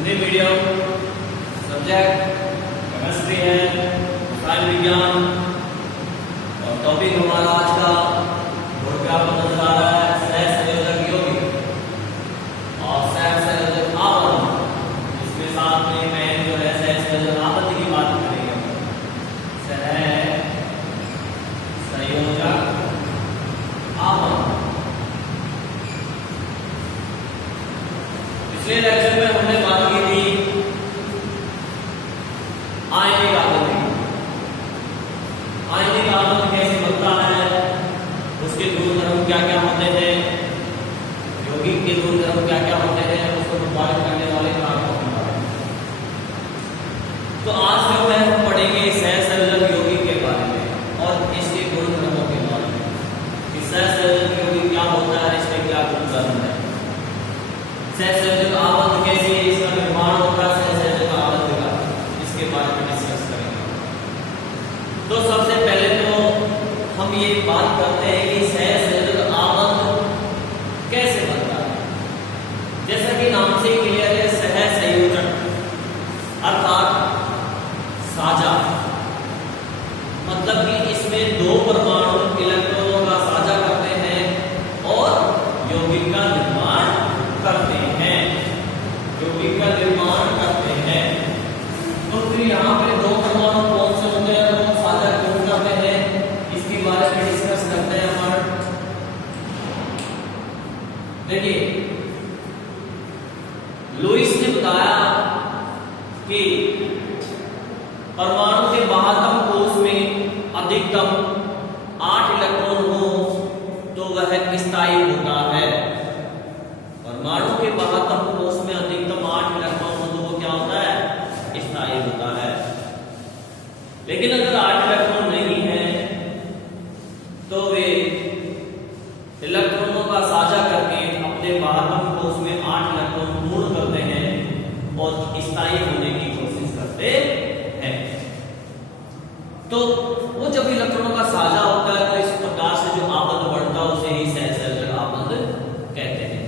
Hindi medium subject chemistry है, रसायन विज्ञान। और टॉपिक हमारा आज का बोर्ड पे आपको नजर आ रहा है सहसंयोजक यौगिक और सहसंयोजक आवर्त। इसके साथ में मैं जो है सहसंयोजक आवर्त की बात करेंगे। सहसंयोजक आवर्त पिछले लेक्चर में हमने बात की थी आयनिक आवर्त। आयनिक आवर्त कैसे बनता है, उसके गुणधर्म क्या क्या होते हैं, यौगिक के गुणधर्म क्या क्या होते हैं, उसको प्रभावित करने वाले कारकों के बारे में। तो आज जो है हम पढ़ेंगे सहसंयोजक यौगिक के बारे में और इसके गुणधर्मों के बारे में कि सहसंयोजक यौगिक क्या होता है, इसके क्या गुणधर्म है, सहसंयोजक आवर्त कैसे इसका निर्माण होता है, सहसंयोजक आवर्त का, इसके बारे में डिस्कस करेंगे। तो सबसे पहले तो हम ये बात करते हैं कि सहसंयोजक आवर्त कैसे बनता है। जैसा कि नाम से क्लियर है, सहसंयोजक अर्थात साझा, मतलब कि इसमें दो परमाणु इलेक्ट्रॉनों का साझा करते हैं और यौगिक का निर्माण करते हैं, यौगिक का निर्माण करते हैं। तो फिर यहाँ पे दो परमाणु कौन से होते हैं, वो साझा क्यों करते हैं, इसके बारे में डिस्कस करते हैं हमारे। देखिए, लुईस ने बताया कि परमाणु के बाह्यतम कोश में अधिकतम 8 इलेक्ट्रॉन हो तो वह स्थायी होता है। परमाणु के बाह्यतम कोश में अधिकतम 8 इलेक्ट्रॉन हो तो वो क्या होता है, स्थायी होता है। लेकिन अगर 8 इलेक्ट्रॉन नहीं है तो वे इलेक्ट्रॉनों का साझा करके अपने बाह्यतम कोश में 8 इलेक्ट्रॉन पूर्ण करते हैं और स्थायी होने की कोशिश करते हैं। तो वो जब इलेक्ट्रॉनों का साझा होता है तो इस प्रकार से जो आबंध बढ़ता है उसे ही सहसंयोजक आबंध कहते हैं।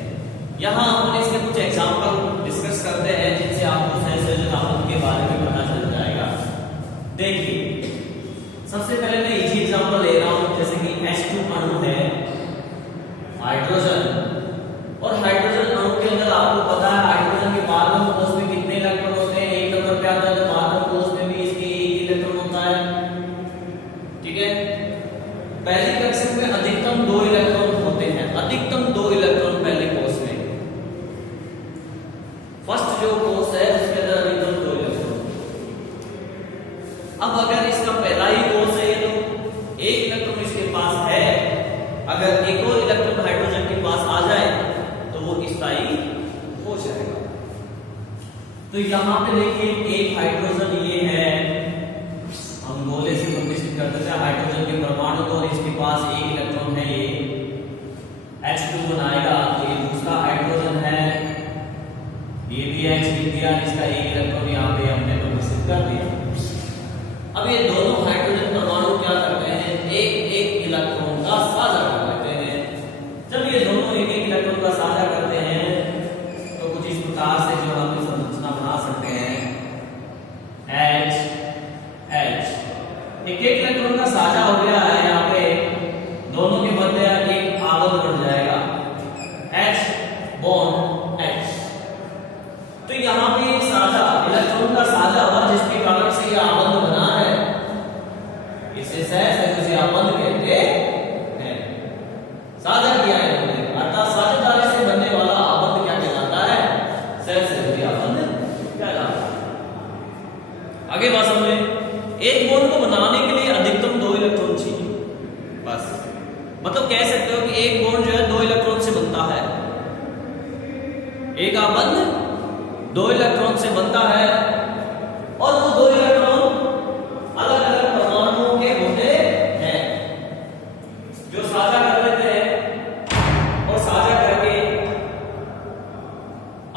यहाँ हमने इसके कुछ एग्जाम्पल डिस्कस करते हैं जिनसे आपको सहसंयोजक आबंध के बारे में पता चल जाएगा। देखिए, सबसे पहले मैं इजी एग्जाम्पल ले रहा हूँ, जैसे कि H2 अणु है, हाइड्रोजन, और हाइड्रोजन अणु के अंदर आपको पता है हाइड्रोजन के बाह्यतम कोश में कितने इलेक्ट्रॉन होते हैं, एक नंबर पे आता है तो बाह्यतम कोश में भी इसके एक इलेक्ट्रॉन होता है। ठीक है, पहली कक्षक में अधिकतम 2 इलेक्ट्रॉन होते हैं, अधिकतम 2 इलेक्ट्रॉन पहले कोश में। फर्स्ट जो कोश है उसके अंदर अधिकतम 2 इलेक्ट्रॉन। अब अगर इसका पहला ही कोश है तो 1 इलेक्ट्रॉन इसके पास है, अगर एक और इलेक्ट्रॉन हाइड्रोजन के पास आ जाए तो वो स्थायी हो जाएगा। तो यहाँ पे देखिए, एक हाइड्रोजन ये है, हम गोले से प्रतिष्ठित करते थे हाइड्रोजन के परमाणु को, और इसके पास 1 इलेक्ट्रॉन है, ये H2 बनाएगा तो ये दूसरा हाइड्रोजन है, ये भी H लिख दिया, इसका 1 इलेक्ट्रॉन यहाँ पे हमने प्रतिष्ठित कर दिया। अब ये दोनों हाइड्रोजन परमाणु क्या करते हैं, एक एक इलेक्ट्रॉन का साझा कर लेते हैं। जब ये दोनों एक एक इलेक्ट्रॉन का साझा करते हैं तो कुछ इस प्रकार से जो हम संरचना बना सकते हैं, H H, एक एक इलेक्ट्रॉन का साझा हो गया है, यहाँ पे दोनों के मध्य एक आबंध बन जाएगा, H बॉन्ड H। तो यहाँ पे एक साझा इलेक्ट्रॉन का साझा हुआ जिसके कारण से ये आबंध बना है, इसे सहसंयोजक आबंध कहते हैं। साझा किया है उन्होंने, अर्थात साझेदारी से बनने वाला आबंध क्या कहलाता है, सहसंयोजक आबंध कहलाता है। आगे बात समझे, एक बॉन्ड को बनाने के लिए अधिकतम 2 इलेक्ट्रॉन चाहिए, बस। मतलब कह सकते हो कि एक बॉन्ड जो है 2 इलेक्ट्रॉन से बनता है, एक आबंध 2 इलेक्ट्रॉन से बनता है, और वो 2 इलेक्ट्रॉन अलग अलग परमाणुओं के होते हैं जो साझा कर लेते हैं और साझा करके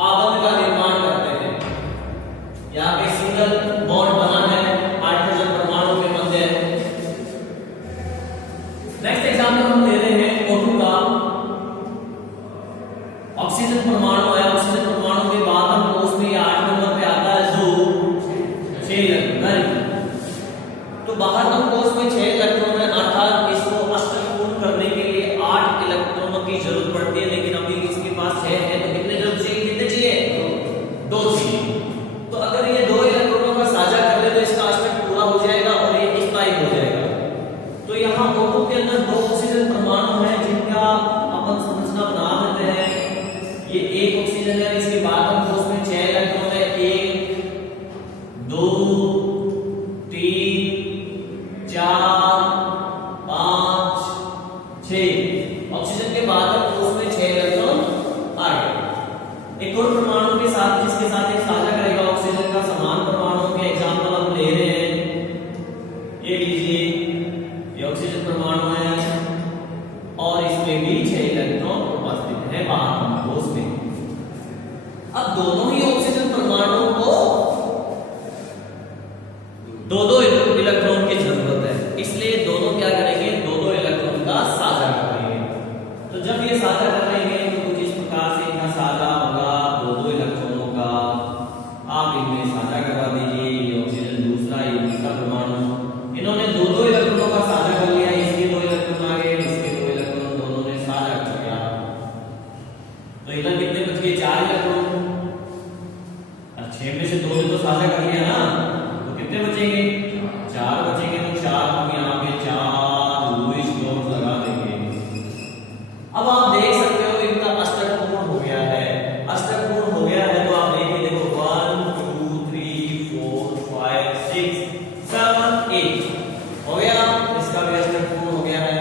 आबंध का निर्माण करते हैं। यहाँ पे सिंगल बॉन्ड बना है हाइड्रोजन परमाणु के मध्य। नेक्स्ट एग्जांपल हम ले रहे हैं O2 का। ऑक्सीजन परमाणु है, ऑक्सीजन परमाणु के बाद हम कोष में 8 ऑक्सीजन के बाद अब उसमें 6 इलेक्ट्रॉन आ गए। एक और परमाणु के साथ जिसके साथ एक साझा करेगा ऑक्सीजन का समान परमाणु के एग्जांपल हम ले रहे हैं। ये लीजिए ये ऑक्सीजन परमाणु है और इसमें भी 6 इलेक्ट्रॉन उपस्थित है बाहर ठोस में। अब दोनों ही ऑक्सीजन परमाणुओं को दो इलेक्ट्रॉन की जरूरत है, इसलिए दोनों क्या करेंगे, दो इलेक्ट्रॉन का साझा करेंगे। तो जब ये साझा करेंगे तो कुछ इस प्रकार से इनका साझा होगा दो इलेक्ट्रॉनों का। आप इनमें साझा करवा दीजिए, ये ऑक्सीजन दूसरा, ये तीसरा परमाणु, इन्होंने दो इलेक्ट्रॉनों का साझा कर लिया। इसके 2 इलेक्ट्रॉन आ गए, इसके 2 इलेक्ट्रॉन, दोनों ने साझा कर लिया। तो इधर कितने बच गए, 4 इलेक्ट्रॉन। 6 में से 2 ने तो साझा कर लिया ना, तो कितने बचेंगे, 4 बचेंगे। तो 4 हम यहाँ पे 4 लुईस डॉट लगा देंगे। अब आप देख सकते हो इनका अष्टक पूर्ण हो गया है। अष्टक पूर्ण हो गया है तो आप देखिए, देखो 1 2 3 4 5 6 7 8 हो गया, इसका भी अष्टक पूर्ण हो गया है।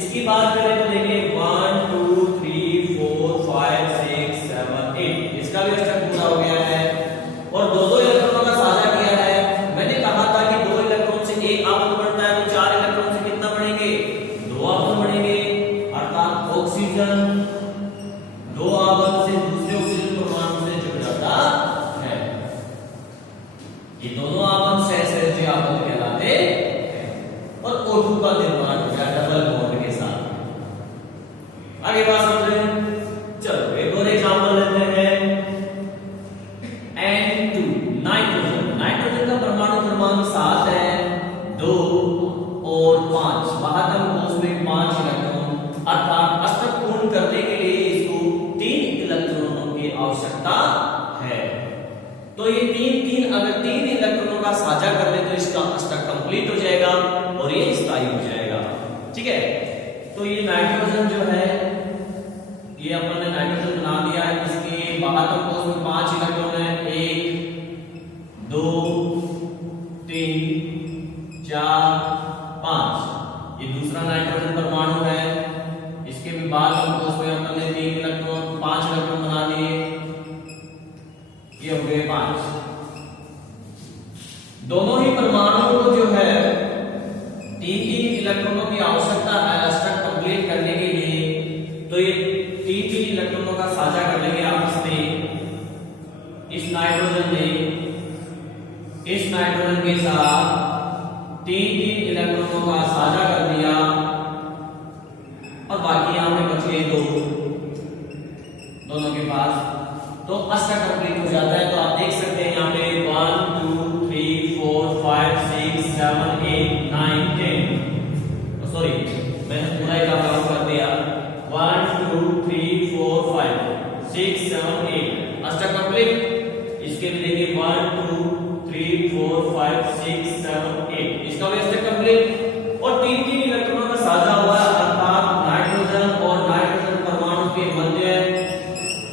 इसकी बात करें तो देखिए 1 2 3 4 5 6 7 8 इसका भी अष्टक पूरा हो गया है और दो इलेक्ट्रॉनों का साझा किया है। मैंने कहा था कि 2 इलेक्ट्रॉन से एक आपस बढ़ता है तो 4 इलेक्ट्रॉन से कितना बढ़ेंगे, 2 आपस बढ़ेंगे। अर्थात ऑक्सीजन 2 आपस से दूसरे ऑक्सीजन परमाणु से जुड़ जाता है। ये दोनों आपस सहसहजी आपस कहलाते हैं और O2 का निर्माण हो गया डबल बॉन्ड के साथ। आगे बात समझ रहे हैं, चलो एक और एग्जांपल लेते हैं। N2 नाइट्रोजन, नाइट्रोजन का परमाणु क्रमांक 7 है, 2 और 5। बाहर कोष में 5 इलेक्ट्रॉन, अर्थात अष्टक पूर्ण करने के लिए इसको 3 इलेक्ट्रॉनों की आवश्यकता है। तो ये 3 अगर 3 इलेक्ट्रॉनों का साझा कर ले तो इसका अष्टक कंप्लीट हो जाएगा और ये स्थायी हो जाएगा। ठीक है, तो ये नाइट्रोजन जो है, ये अपन ने नाइट्रोजन बना दिया है। इसके बाहर कोष में 5 इलेक्ट्रॉन है, 1 2 3 4 5। ये दूसरा नाइट्रोजन परमाणु है, इसके भी बाहर कोष में अपन ने 3 इलेक्ट्रॉन 5 इलेक्ट्रॉन बना दिए, ये हो गए 5। दोनों ही परमाणुओं को जो है 3 इलेक्ट्रॉनों की आवश्यकता है अष्टक कंप्लीट करने के लिए। तो ये 3 इलेक्ट्रॉनों का साझा कर लेंगे आपस में। इस नाइट्रोजन ने इस नाइट्रोजन के साथ 3 इलेक्ट्रॉनों का साझा कर दिया और बाकी यहां पे बच गए 2 दोनों के पास। तो अष्टक कंप्लीट हो जाता है। तो आप देख सकते हैं यहाँ पे 1 2 3 4 5 6 7 8 9 10। सॉरी, मैंने पूरा ही काउंट कर दिया। 1 2 3 4 5 6 7 8 अष्टक कंप्लीट। इसके भी देखिए 1 2 3 4 5 6 7 8 इसका भी अष्टक कंप्लीट। और 3 इलेक्ट्रॉनों का साझा हुआ, अर्थात नाइट्रोजन और नाइट्रोजन परमाणु के मध्य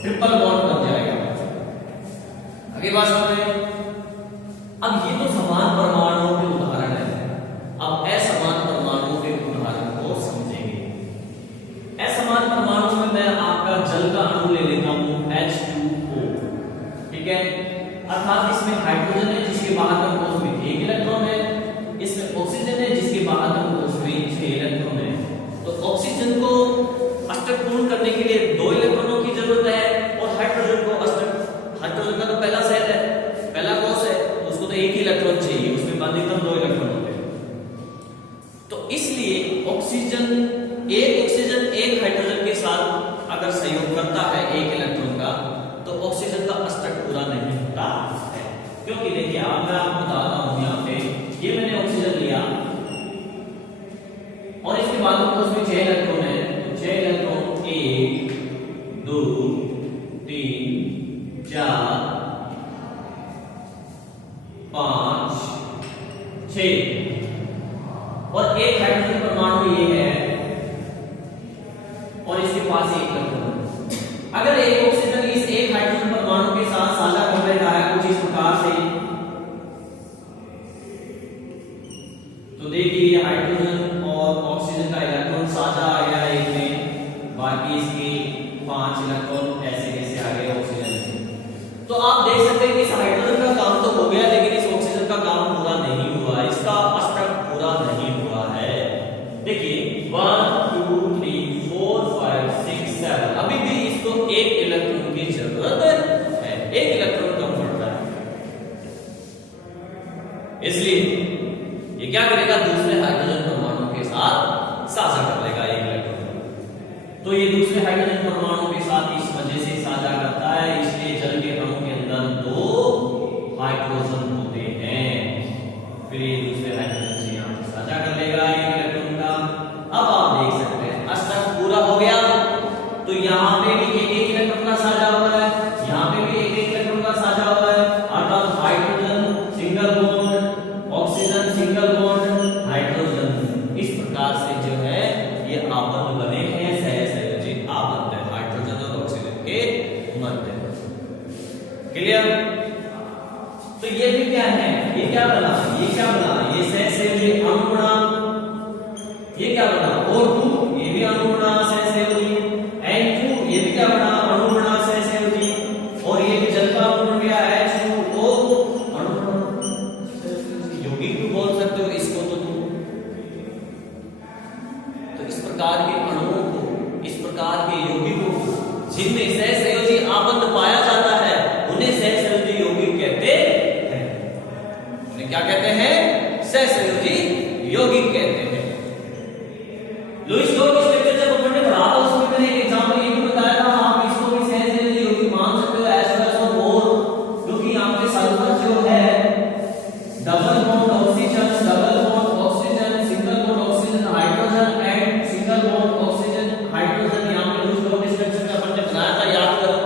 ट्रिपल बॉन्ड बन जाएगा। आगे बात समझ रहे हैं। अब ये तो समान परमाणुओं के उदाहरण है। अब असमान परमाणुओं के उदाहरण को समझेंगे। असमान परमाणु में मैं आपका जल का अणु ले लेता हूं H2O। ठीक है, अर्थात इसमें हाइड्रोजन है जिसके बाहर कोष में 1 इलेक्ट्रॉन है, इसमें ऑक्सीजन है जिसके बाहर कोष में 6 इलेक्ट्रॉन है। तो ऑक्सीजन को अष्टक पूर्ण करने के लिए 2 इलेक्ट्रॉनों की जरूरत है और हाइड्रोजन को हाइड्रोजन का तो पहला सेल है, पहला कोष है, तो उसको तो 1 इलेक्ट्रॉन चाहिए, उसमें अधिकतम 2 इलेक्ट्रॉन होते हैं। तो इसलिए एक ऑक्सीजन एक हाइड्रोजन के साथ अगर सहयोग करता है 1 इलेक्ट्रॉन का, तो ऑक्सीजन का अष्टक पूरा नहीं होता है। क्योंकि देखिए अब मैं आपको बताता हूं, यहाँ पे ये मैंने ऑक्सीजन लिया और इसके बाद उसमें 6 इलेक्ट्रॉन है, तो 6 इलेक्ट्रॉन 1 2 3 4 5 6 और एक हाइड्रोजन परमाणु ये है और इसके पास 1 इलेक्ट्रॉन। अगर एक ऑक्सीजन इस एक हाइड्रोजन परमाणु के साथ साझा कर रहा है कुछ इस प्रकार से, तो देखिए हाइड्रोजन और ऑक्सीजन का इलेक्ट्रॉन साझा आ गया है इसमें। बाकी इसकी 5 इलेक्ट्रॉन ऐसे कैसे आ गए ऑक्सीजन से। तो आप देख सकते हैं कि इस हाइड्रोजन का काम तो हो गया, लेकिन इस ऑक्सीजन का काम पूरा नहीं हुआ, इसका अष्टक पूरा नहीं हुआ है। देखिए 1 2 3 4 5 6 7 अभी भी इसको एक इलेक्ट्रॉन की जरूरत है, एक इलेक्ट्रॉन कम पड़ता है। इसलिए ये क्या करेगा, दूसरे हाइड्रोजन परमाणु के साथ साझा कर लेगा एक इलेक्ट्रॉन। तो ये दूसरे हाइड्रोजन परमाणु के साथ इस वजह से साझा करता है, इसलिए जल के अणु के अंदर 2 हाइड्रोजन होते हैं। फिर ये दूसरे हाइड्रोजन से यहाँ पे साझा कर लेगा एक इलेक्ट्रॉन का। अब आप देख सकते हैं अष्टक पूरा हो गया, तो यहाँ पे भी एक इलेक्ट्रॉन का साझा हुआ है, यहाँ पे भी एक इलेक्ट्रॉन का साझा हुआ है, अर्थात hydrogen single bond, oxygen single bond, hydrogen. इस प्रकार से जो है ये आबंध बने हैं, सहसंयोजी आबंध है हाइड्रोजन और ऑक्सीजन के मध्य। क्लियर? तो ये भी क्या है, ये क्या बना, ये क्या बना, ये सहसंयोजी अणु बना, ये क्या बना O2, ये भी अणु बना सहसंयोजी, N2 ये भी क्या बना, अणु बना सहसंयोजी, और ये भी जल का अणु बन गया H2O, अणु बना यौगिक भी बोल सकते हो इसको तो तुम। तो इस प्रकार के अणुओं को, इस प्रकार के यौगिकों को जिनमें सहसंयोजी आबंध पाया जाता है उन्हें सहसंयोजी यौगिक कहते हैं। उन्हें क्या कहते हैं, सहसंयोजी यौगिक कहते हैं। लुईस स्टोक स्ट्रक्चर जब अपन ने पढ़ा था उसमें मैंने एक एग्जांपल ये भी बताया था, आप इसको भी सहसंयोजी यौगिक मान सकते हो एज वेल एज और, क्योंकि यहाँ पे सल्फर जो है double bond oxygen, double bond oxygen, single bond oxygen hydrogen and single bond oxygen hydrogen, यहाँ पे लुईस स्टोक स्ट्रक्चर का अपन ने बनाया था, याद करो।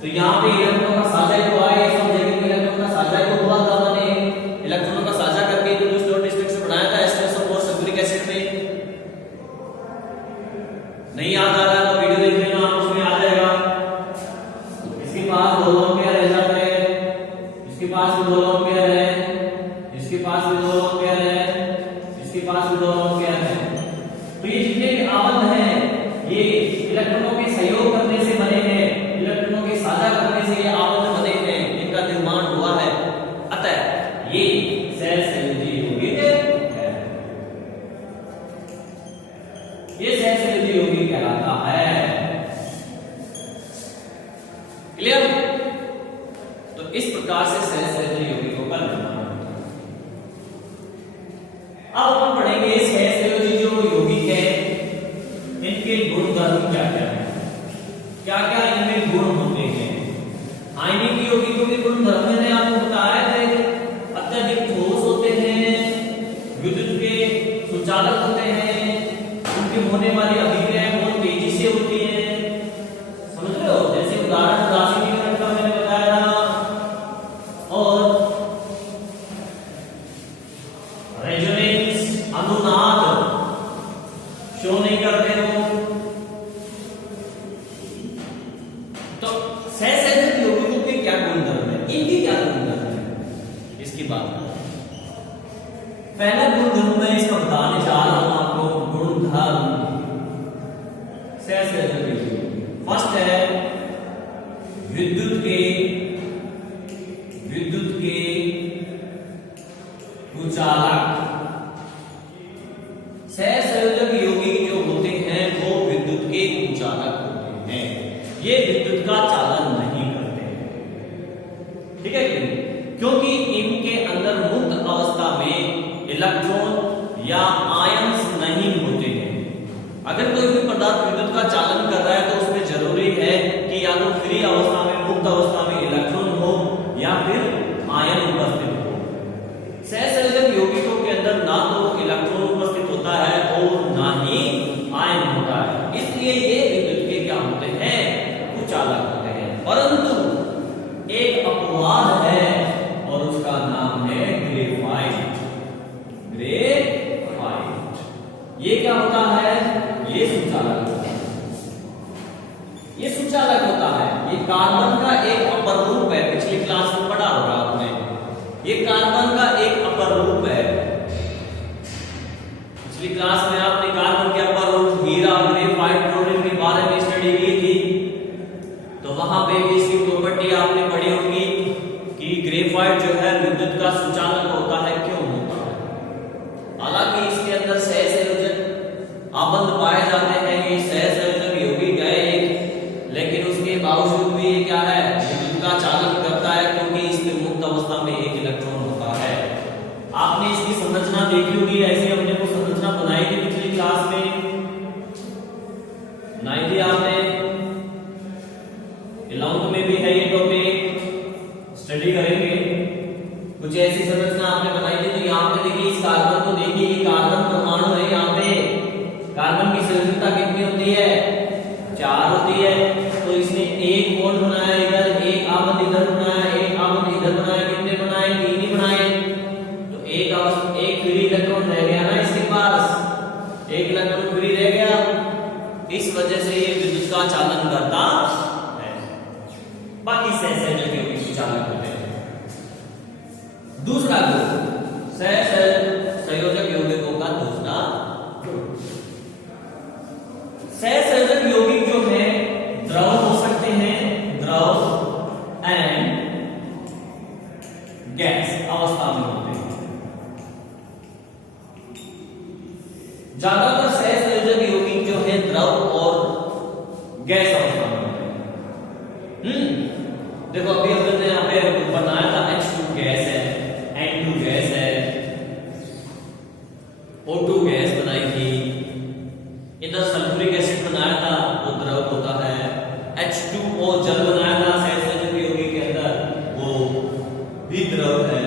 तो यहाँ पे इलेक्ट्रॉन का साझा हुआ है, सब जगह इलेक्ट्रॉन का साझा हुआ था, मैंने इलेक्ट्रॉनों का साझा करके तो लुईस स्टोक स्ट्रक्चर बनाया था SO4 सल्फ्यूरिक एसिड में। नहीं याद आ रहा तो वीडियो देख लेना, उसमें आ जाएगा। इसके पास 2 लोन पेयर रह जाते हैं, इसके पास भी 2 लोन पेयर है, इसके पास भी 2 लोन पेयर है, इसके पास भी 2 लोन पेयर है। तो ये जितने भी आबंध हैं ये इलेक्ट्रॉनों के सहयोग करने से बने हैं, इलेक्ट्रॉनों के साझा करने से ये आबंध बने हैं, इनका निर्माण हुआ है। अतः ये सहसंयोजी यौगिक है, ये सहसंयोजी यौगिक कहलाता है। क्लियर? तो इस प्रकार से सहसंयोजी यौगिकों का निर्माण होता है। अब हम पढ़ेंगे सहसंयोजी जो यौगिक है इनके गुण धर्म क्या क्या है, क्या क्या इनमें गुण होते हैं। आयनिक यौगिकों के गुण धर्म मैंने आपको बताया थे, अत्यधिक ठोस होते हैं, विद्युत के सुचालक होते हैं, उनकी होने वाली अभिक्रियाएं बहुत तेजी से होती है, समझ रहे हो, जैसे उदाहरण राशि की घटना मैंने बताया था, और रेजोनेंस अनुनाद शो नहीं करते हो। तो सहसंयोजी यौगिकों के क्या गुणधर्म है, इनकी क्या गुणधर्म है, इसकी बात करें। पहला गुणधर्म मैं इसका बताने जा रहा हूं आपको, गुणधर्म सहसंयोजी यौगिक। फर्स्ट है विद्युत के कुचालक। सहसंयोजक यौगिक जो होते हैं वो विद्युत के कुचालक होते हैं, ये विद्युत का चालन नहीं करते हैं, ठीक है, क्योंकि इनके अंदर मुक्त अवस्था में इलेक्ट्रॉन या आयंस नहीं होते हैं। अगर कोई भी पदार्थ विद्युत का चालन कर रहा है तो उसमें जरूरी है कि या तो फ्री अवस्था में, मुक्त अवस्था में इलेक्ट्रॉन हो या फिर आयन उपस्थित हो। सहसंयोजक यौगिकों के अंदर ना तो इलेक्ट्रॉन उपस्थित होता है और ना ही आयन होता है, इसलिए ये विद्युत के क्या होते हैं, कुचालक होते हैं। परंतु एक अपवाद है और उसका नाम है ग्रेफाइट। ग्रेफाइट ये क्या होता है, ये सुचालक होता है, ये सुचालक होता है। ये कार्बन का एक अपर रूप है, पिछली क्लास में पढ़ा होगा आपने, ये कार्बन का एक अपर रूप है। पिछली क्लास में आपने कार्बन के अपर रूप हीरा, ग्रेफाइट बनाई थी आपने, 11th में भी है ये टॉपिक, स्टडी करेंगे। कुछ ऐसी संरचना आपने बनाई थी। तो यहाँ पे देखिए इस कार्बन को देखिए, ये कार्बन परमाणु है। यहाँ पे कार्बन की संरचना कितनी होती है? 4 होती है। तो इसने एक बॉन्ड बनाया इधर, एक आबंध इधर बनाया, एक आबंध इधर बनाया। कितने बनाए? 3 ही बनाए। तो एक फ्री इलेक्ट्रॉन रह गया ना इसके पास, एक इलेक्ट्रॉन फ्री रह गया। इस वजह से ये विद्युत का चालन करता है। बाकी सहसंयोजक यौगिक चालक होते हैं। दूसरा गुण सहसंयोजक यौगिकों का दूसरा गुण, सहसंयोजक यौगिक जो है द्रव हो सकते हैं, द्रव एंड गैस अवस्था में होते हैं। ज्यादातर सहसंयोजक यौगिक जो है द्रव और गैस अवस्था में होते हैं। देखो अभी हमने यहाँ पे बनाया था H2 गैस है, N2 गैस है, O2 गैस बनाई थी, इधर सल्फ्यूरिक एसिड बनाया था, वो द्रव होता है। H2O जल बनाया था सहसंयोजक यौगिक के अंदर, वो भी द्रव है।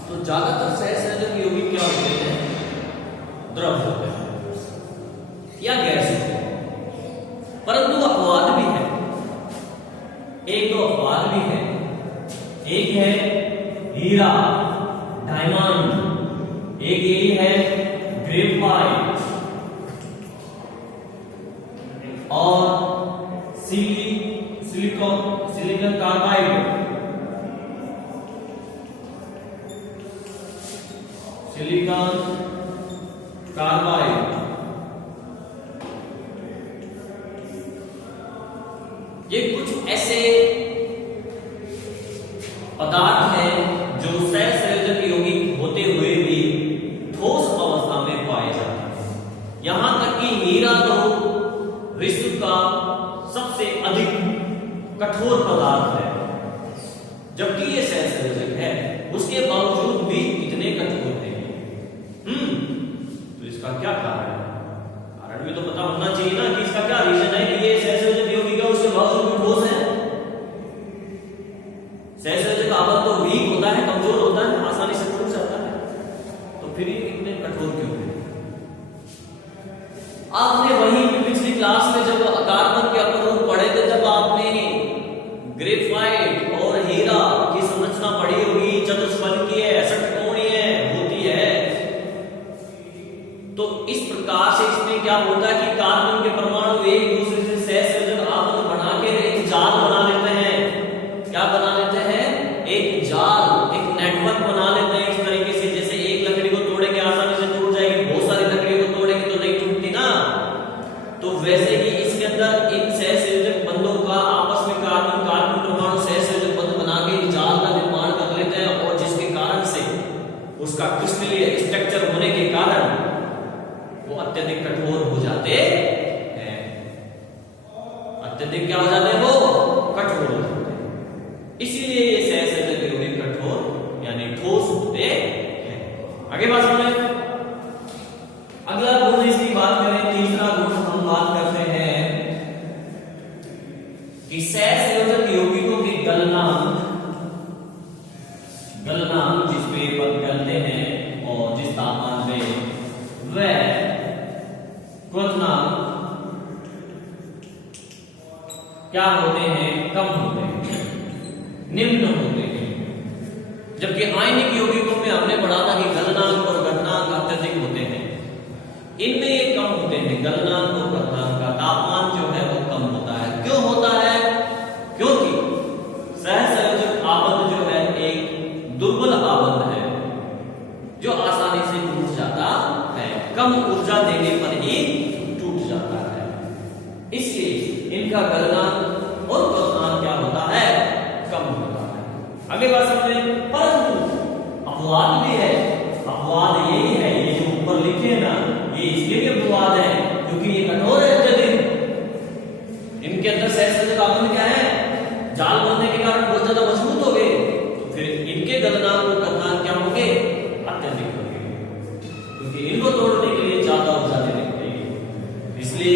तो ज्यादातर सहसंयोजक यौगिक क्या होते हैं? द्रव होते हैं या गैस होते हैं। परंतु अपवाद भी है, एक दो अपवाद भी है। एक है हीरा, डायमंड, एक यही है ग्रेफाइट और सिलिकॉन कार्बाइड, सिलिकॉन कार्बाइड। ये कुछ ऐसे पदार्थ हैं जो सहसंयोजक यौगिक होते हुए भी ठोस अवस्था में पाए जाते हैं। यहां तक कि हीरा तो विश्व का सबसे अधिक कठोर पदार्थ है, जबकि ये सहसंयोजक है, उसके बावजूद भी इतने कठोर हैं। तो इसका क्या कारण है? कारण भी तो पता होना चाहिए ना कि इसका क्या रीजन है कि ये सहसंयोजक यौगिक है, उसके बावजूद भी ठोस है। सहसंयोजक आबंध तो वीक होता है, कमजोर होता है, आसानी से टूट जाता है, तो फिर ये इतने कठोर क्यों है? आपने वही पिछली क्लास में जब कार्बन के अपरूप पढ़े थे, जब आपने ग्रेफाइट और हीरा की संरचना पढ़ी होगी, चतुष्फलकीय है, षटकोणीय होती है। तो इस प्रकार से इसमें क्या होता है कि कार्बन के परमाणु एक दूसरे से सहसंयोजक आबंध बना के एक जाल बना लेते हैं। क्या बना लेते हैं? एक जाल, एक नेटवर्क बना लेते हैं इस तरीके से। जैसे एक लकड़ी को तोड़ेंगे आसानी से टूट जाएगी, बहुत सारी लकड़ी को तोड़ेंगे तो नहीं टूटती ना। तो वैसे ही इसके अंदर इन सहसंयोजक बंधों का आपस में कार्बन परमाणु सहसंयोजक बंध बना के जाल का निर्माण कर लेते हैं, और जिसके कारण से उसका क्रिस्टलीय स्ट्रक्चर होने के कारण वो अत्यधिक कठोर हो जाते हैं। अत्यधिक क्या हो जाते हैं? वो कठोर हो जाते हैं। इसीलिए ये सहसंयोजक यौगिक कठोर यानी ठोस होते हैं। आगे बात सुने। अगला गुण इसकी बात करें, तीसरा गुण हम बात करते हैं कि सहसंयोजक यौगिकों की गलनांक जिस पे गलते हैं और जिस तापमान पे, वह क्वथनांक क्या होते हैं? कम होते हैं, निम्न होते हैं। जबकि आयनिक यौगिकों में हमने पढ़ा था कि गलनांक और घटनांक अत्यधिक होते हैं, इनमें ये कम होते हैं। गलनांक और घटनांक का तापमान जो है वो कम होता है। क्यों होता है? क्योंकि सहसंयोजक आबंध जो है एक दुर्बल आबंध है जो आसानी से टूट जाता है, कम ऊर्जा देने पर ही टूट जाता है। इसलिए इनका गलनांक और क्वथनांक क्या होता है? कम होता है। आगे बात समझे। परंतु अपवाद भी है। अपवाद यही है, ये जो ऊपर लिखे हैं ना, ये इसके भी अपवाद है क्योंकि ये कठोर है अत्यधिक। इनके अंदर सहसंयोजक आबंध क्या है? जाल बनने के कारण बहुत ज्यादा मजबूत हो गए, तो फिर इनके गलनांक और क्वथनांक क्या होंगे? अत्यधिक होंगे, क्योंकि इनको तोड़ने के लिए ज्यादा ऊर्जा देनी पड़ेगी। इसलिए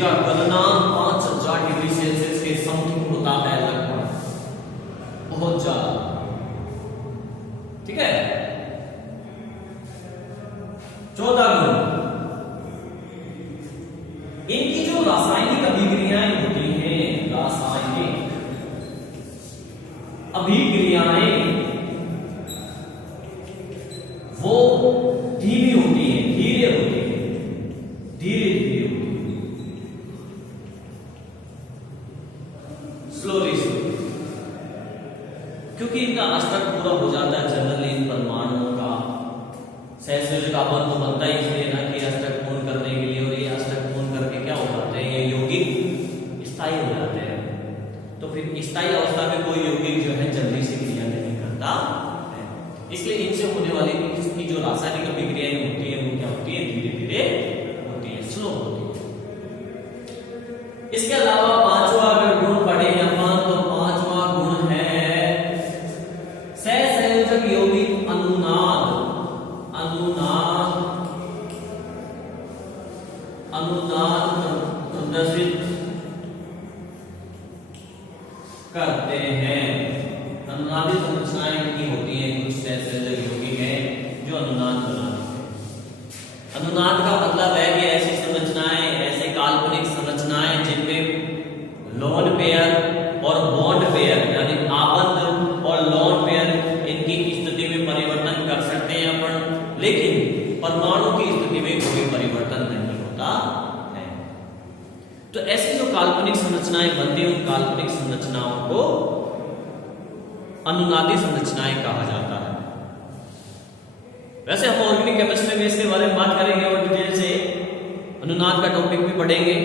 जिनका गलनांक 5000 डिग्री सेल्सियस के समथिंग होता है लगभग, बहुत ज्यादा। ठीक है। 14 गुण, इनकी जो रासायनिक अभिक्रियाएं होती हैं, रासायनिक अभिक्रियाएं वो धीमी होती है, धीरे होती है, धीरे धीरे होती है, स्लोली स्लो, क्योंकि इनका अष्टक पूरा हो जाता है जनरली इन परमाणुओं का सहसंयोजक आपन तो बनता ही इसलिए ना कि अष्टक पूर्ण करने के लिए, और ये अष्टक पूर्ण करके क्या हो जाते हैं, ये यौगिक स्थायी हो जाते हैं। तो फिर स्थायी अवस्था में कोई यौगिक जो है जल्दी से क्रिया नहीं करता है, इसलिए इनसे होने वाली इसकी जो रासायनिक अभिक्रियाएं होती है वो क्या होती है, धीरे धीरे होती है, स्लो होती है। इसके अलावा पांचवा अगर गुण पढ़े अपन तो पांचवा गुण है सहसंयोजक यौगिक अनुनाद, अनुनाद, अनुनाद प्रदर्शित करते हैं। अनुनादी संरचनाएं की होती हैं, कुछ सहसंयोजक यौगिक हैं जो अनुनाद बनाते हैं। अनुनाद का मतलब है कि ऐसी संरचनाएं, ऐसे काल्पनिक संरचनाएं जिनमें लोन पेयर और बॉन्ड पेयर यानी आबंध और लोन पेयर इनकी स्थिति में परिवर्तन कर सकते हैं अपन, लेकिन परमाणु की स्थिति में कोई परिवर्तन नहीं होता है। तो ऐसी जो काल्पनिक संरचनाएं बनती हैं उन काल्पनिक संरचनाओं को अनुनादी संरचनाएं कहा जाता है। वैसे हम ऑर्गेनिक केमिस्ट्री में इसके बारे में बात करेंगे और डिटेल से अनुनाद का टॉपिक भी पढ़ेंगे,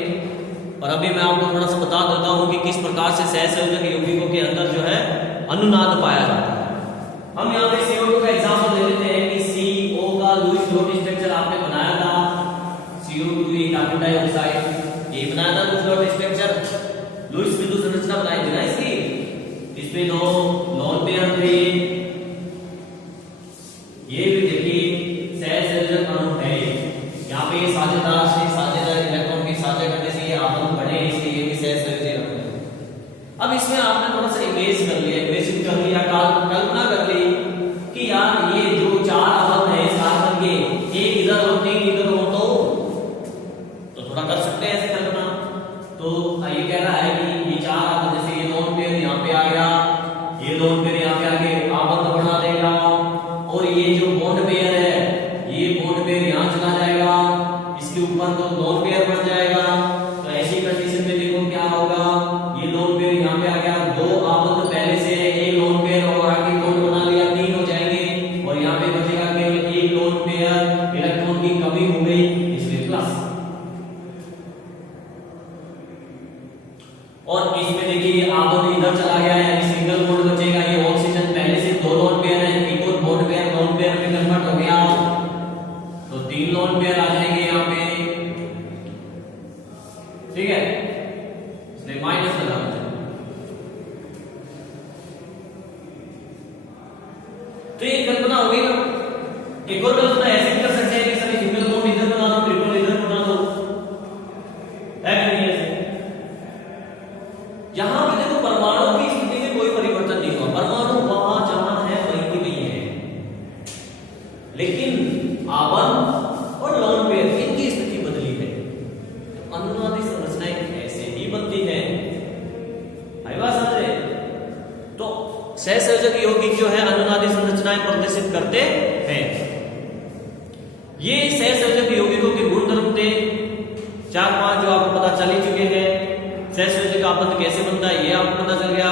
और अभी मैं आपको थोड़ा सा बता देता हूं कि किस प्रकार से सहसंयोजक यौगिकों के अंदर जो है अनुनाद पाया जाता है। हम यहाँ पे CO2 का एग्जांपल ले लेते हैं कि CO का लुईस डॉट स्ट्रक्चर आपने बनाया था, CO2 एक कार्बन डाइऑक्साइड, ये बनाया था लुईस डॉट स्ट्रक्चर, लुईस बिंदु संरचना बनाई थी ना इसकी, इसमें दो लोन पेयर थे, ये भी देखिए सहसंयोजक अणु है, यहाँ पे साझेदार से साझेदार इलेक्ट्रॉन के साझा करने से ये आबंध बढ़े, इसलिए ये भी सहसंयोजक अणु है। अब इसमें आपने थोड़ा सा इमेज कर लिया, इमेजिन कर लिया, कल्पना कर ली कि यार ये जो चार आबंध है इस कार्बन के, एक इधर हो तीन इधर हो, तो थोड़ा कर सकते हैं ऐसे कल्पना। तो ये कह रहा है कि ये चार आबंध, जैसे ये लोन पेयर यहाँ पे आ गया, ये लोन पेयर यहाँ पे आके आबंध बढ़ा देगा, और ये जो बॉन्ड पेयर है ये बॉन्ड पेयर यहाँ चला जाएगा, इसके ऊपर तो लोन पेयर बन जाएगा। तो ऐसी कंडीशन में देखो क्या होगा, ये लोन पेयर यहाँ पे आ गया, दो आबंध पहले से है, एक लोन पेयर और आगे बॉन्ड बना लिया, तीन हो जाएंगे, और यहाँ पे बचेगा केवल एक लोन पेयर, इलेक्ट्रॉन की कमी हो गई इसलिए प्लस। और इसमें देखिए आबंध इधर चला गया है, सिंगल बॉन्ड बचेगा, ये ऑक्सीजन पहले से दो लोन पेयर है, एक और बॉन्ड पेयर लोन पेयर में कन्वर्ट हो गया, तो तीन लोन पेयर आ जाएंगे यहाँ पे। ठीक है, इसलिए माइनस लगा दो। तो ये कल्पना हो गई ना। एक और कल्पना ऐसे भी कर सकते हैं कि सर सिंगल बॉन्ड इधर बना दो, ट्रिपल इधर बना दो, है कि नहीं ऐसे? यहां पे देखो परमाणु की स्थिति में कोई परिवर्तन नहीं हुआ, परमाणु वहां जहां है वहीं की नहीं है, लेकिन आबंध और लोन पेयर इनकी स्थिति बदली है। तो अनुनादी संरचनाएं ऐसे ही बनती है। आई बात समझ रहे? तो सहसंयोजक यौगिक जो है अनुनादी संरचनाएं प्रदर्शित करते हैं। ये सहसंयोजक यौगिकों के गुणधर्म थे 4-5 जो आपको पता चल ही चुके हैं। सहसंयोजक आबंध कैसे बनता है ये आपको पता चल गया,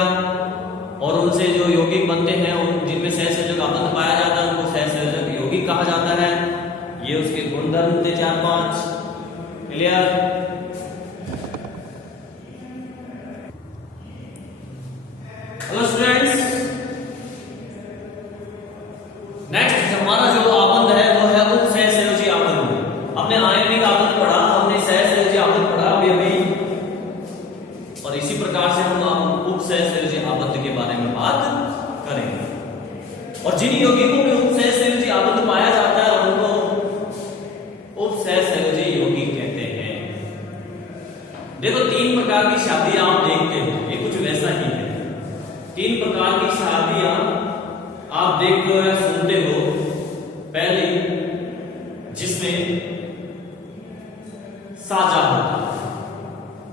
और उनसे जो यौगिक बनते हैं उन जिनमें सहसंयोजक आबंध पाया जाता है उनको सहसंयोजक यौगिक कहा जाता है। ये उसके गुणधर्म थे 4-5। क्लियर? हेलो स्टूडेंट्स, नेक्स्ट हमारा जो आबंध है वो है उप सहसंयोजी आबंध। हमने आयनिक आबंध पढ़ा, हमने सहसंयोजी आबंध पढ़ा अभी, और इसी प्रकार से हम उप सहसंयोजी आबंध के बारे में बात करेंगे। और जिन यौगिकों में उप सहसंयोजी आबंध पाया जाता है उनको उप सहसंयोजी यौगिक कहते हैं। देखो 3 प्रकार की शादियां आप देखते हो, ये कुछ वैसा ही है। 3 प्रकार की शादियां आप देखते हो या सुनते हो। पहली, जिसमें साझा होता है।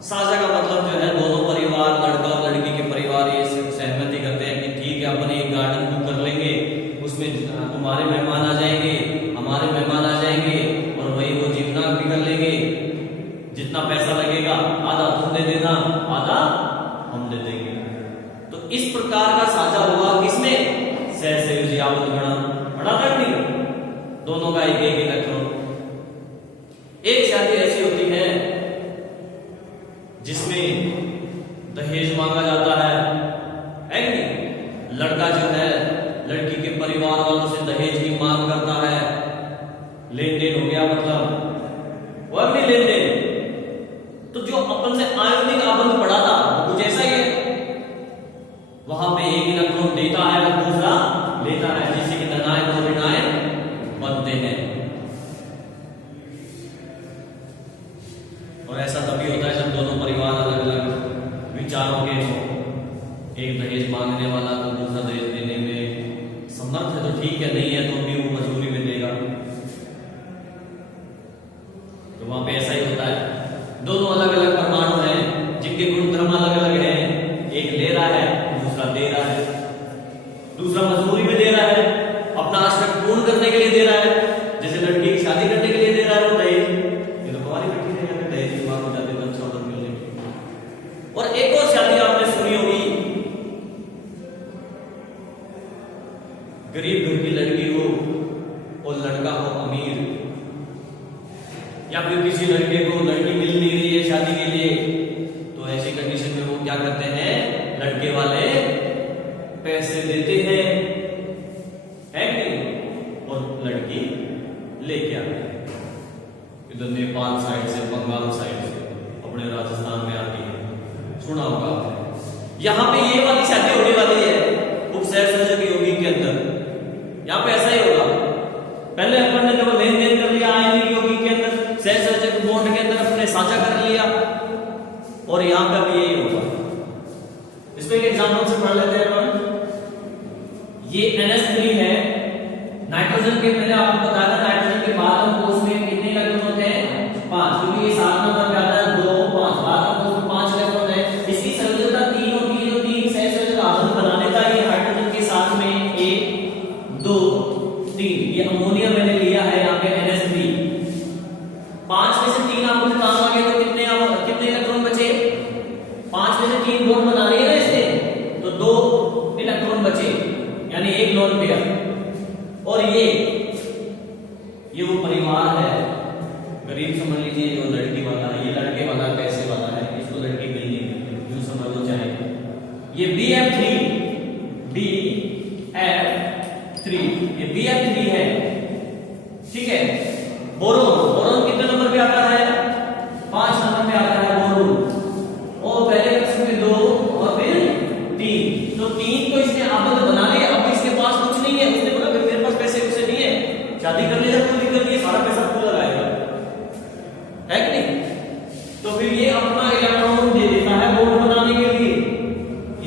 साझा का मतलब जो है दोनों परिवार, लड़का और लड़की के परिवार ये सहमति करते हैं कि ठीक है अपन एक गार्डन बुक कर लेंगे, उसमें तुम्हारे मेहमान आ जाएंगे, हमारे मेहमान आ जाएंगे और वही वो जीवनाक भी कर लेंगे। जितना पैसा लगेगा आधा तुम दे देना, आधा हम दे देंगे। तो इस प्रकार का साझा हुआ किसमें? सहसंयोजी आबद्ध गण। पढ़ा था नहीं? दोनों का एक इलेक्ट्रॉन। एक शादी ऐसी होती है जिसमें दहेज मांगा जाता है कि नहीं? लड़का जो है लड़की के परिवार वालों से दहेज की मांग करता है। लेन देन हो गया, मतलब वह भी लेन देन। तो जो अपन ने आयोनिक आबंध पढ़ा था वो कुछ ऐसा ही है। वहां पे एक इलेक्ट्रॉन देता है और दूसरा लेता है, जिससे कि धनायन और ऋणायन बनते हैं। और ऐसा तभी होता है जब दोनों परिवार अलग अलग विचारों के हो। एक दहेज मांगने वाला तो दूसरा दहेज देने में समर्थ है तो ठीक है, नहीं है तो भी वो मजबूरी में देगा। तो वहां पे ऐसा ही होता है। दोनों अलग अलग परमाणु हैं जिनके गुण धर्म अलग अलग हैं। एक ले रहा है, दूसरा दे रहा है। दूसरा मजबूरी में दे रहा है, अपना आश्रय पूर्ण करने के लिए दे रहा है। जैसे लड़की की शादी करने के लिए दे रहा है वो दहेज। ये तो कुंवारी बैठी है, दहेज की मांग हो जाती है सौगंध मिलने की। और एक और शादी आपने सुनी होगी, गरीब घर की लड़की हो और लड़का हो अमीर, या फिर किसी लड़के को लड़की मिल नहीं रही है शादी के लिए, तो ऐसी कंडीशन में वो क्या करते हैं? लड़के वाले पैसे देते हैं, है कि नहीं? और लड़की लेके आते हैं। इधर नेपाल साइड से, बंगाल साइड से, अपने राजस्थान में आती है, सुना होगा आपने। यहां पे ये वाली शादी होने वाली है उपसहसंयोजक यौगिक के अंदर। यहां पे ऐसा ही होगा। पहले अपन ने जब लेन देन कर लिया आयनिक यौगिक के अंदर, सहसंयोजक बॉन्ड के अंदर अपने साझा कर लिया, और यहां पे भी यही होगा। इसमें एक एग्जांपल से पढ़ लेते हैं अपन। ये NH3 है, नाइट्रोजन के, मैंने आपको बताया था नाइट्रोजन के बाद में कोष में कितने इलेक्ट्रॉन होते हैं? 5, क्योंकि ये 7 नंबर पे आता है 2, 5, बाद में कोष में 5 इलेक्ट्रॉन है। इसकी संयोजकता 3 और 3 और 3 सहसंयोजक आबंध बना लेता है। ये हाइड्रोजन के साथ में 1, 2, 3, ये अमोनिया मैंने लिया है यहाँ पे NH3। 5 में से 3 आबंध काम आ गए तो कितने इलेक्ट्रॉन बचे? 5 में से 3 बॉन्ड बना रही है ना इसने, तो 2 इलेक्ट्रॉन बचे, यानी एक लोन पेयर। और ये वो परिवार है, गरीब समझ लीजिए, जो लड़की वाला है, ये लड़के वाला पैसे वाला है, इसको लड़की मिलनी है, यूं समझ लो चाहे। ये BF3 है, ठीक है। बोरोन कितने नंबर पे आता है? 5 नंबर पे आता है बोरोन। और पहले प्रश्न में 2 और फिर 3, तो 3 को इसने आबद्ध बना लिया। अब इसके पास कुछ नहीं है, उसने बोला मेरे पास पैसे उसे नहीं है, शादी कर लेगा, कोई दिक्कत नहीं है, सारा पैसा तू लगाएगा, है कि नहीं? तो फिर ये अपना इलेक्ट्रॉन दे देता है बॉन्ड बनाने के लिए।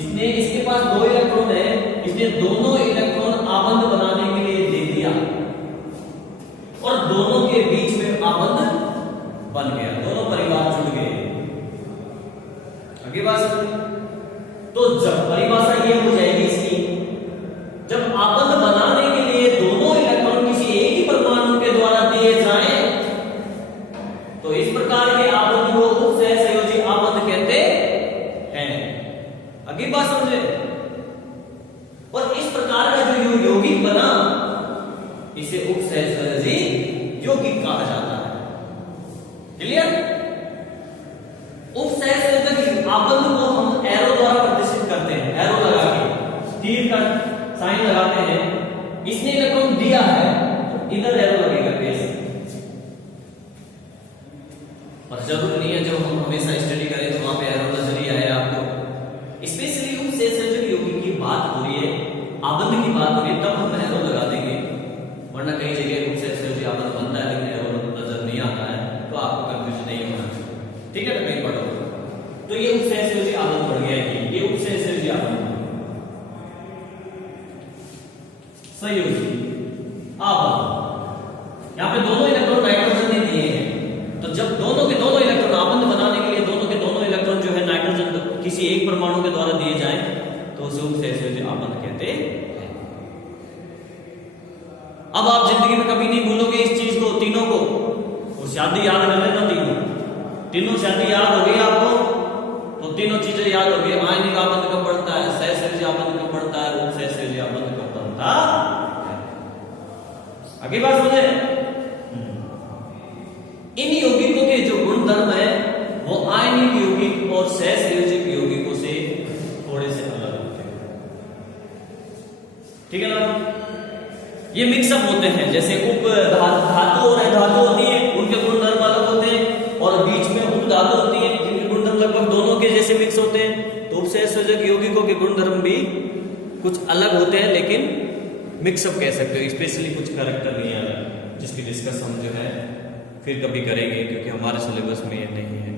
इसने, इसके पास 2 इलेक्ट्रॉन है, इसने दोनों इलेक्ट्रॉन आबंध बनाने के लिए दे दिया, और दोनों के बीच में आबंध बन गया, दोनों परिवार जुड़ गए। आगे बात समझ। तो जब परिभाषा ये हो जाएगी इसकी, जब आबंध बनाने के लिए दोनों इलेक्ट्रॉन किसी एक ही परमाणु के द्वारा दिए जाएं, तो इस प्रकार के आबंध को उपसहसंयोजी आबंध कहते हैं। आगे बात समझे। और इस प्रकार का जो यौगिक बना, इसे उपसहसंयोजी यौगिक कहा जाता है। क्लियर? उपसहसंयोजक आबंध को हम एरो द्वारा प्रदर्शित करते हैं, एरो लगा के, तीर का साइन लगाते हैं। इसने इलेक्ट्रॉन दिया है तो इधर एरो लगेगा कैसे? और जरूरी नहीं है जो हम हमेशा स्टडी करें तो वहां पे एरो नजर ही आए आपको। स्पेशली उपसहसंयोजक यौगिक की बात हो रही है, आबंध की बात हो रही है, तब हम एरो लगा देंगे, वरना कई जगह उपसहसंयोजक आबंध बनता है लेकिन एरो नजर नहीं आता है, तो आपको कंफ्यूजन नहीं होना चाहिए। ठीक है, तो कहीं पढ़ो। तो ये उपसहसयोजी आबंध बढ़ गया है, ये उपसहसयोजी आबंध संयोजी आबंध। यहां पे दोनों इलेक्ट्रॉन नाइट्रोजन ने दिए हैं, तो जब दोनों के दोनों इलेक्ट्रॉन आबंध बनाने के लिए दोनों के दोनों इलेक्ट्रॉन जो है नाइट्रोजन किसी एक परमाणु के द्वारा दिए जाएं तो उसे उपसहसयोजी आबंध कहते हैं। अब आप जिंदगी में कभी नहीं भूलोगे इस चीज को, तीनों को, और शादी याद कर लेना, तीनों शादी याद हो गई आपको, तो तीनों चीजें याद हो गई। आयनिक आबंध कब बढ़ता है, सहसयोजी आबंध कब बढ़ता है, उपसहसयोजी आबंध कब बनता है। आगे बात समझे। इन यौगिकों के जो गुण धर्म है वो आयनिक यौगिक और सहसंयोजक यौगिकों से थोड़े से अलग होते हैं, ठीक है ना। ये मिक्सअप होते हैं, जैसे उप धातु और धातु होती है, उनके गुण धर्म अलग होते हैं, और बीच में उप धातु होती है जिनके गुण धर्म लगभग दोनों के जैसे मिक्स होते हैं। तो उपसहसंयोजक यौगिकों के गुण धर्म भी कुछ अलग होते हैं, लेकिन मिक्सअप कह सकते हो, स्पेशली कुछ कैरेक्टर नहीं है, जिसकी डिस्कस हम जो है फिर कभी करेंगे, क्योंकि हमारे सिलेबस में ये नहीं है।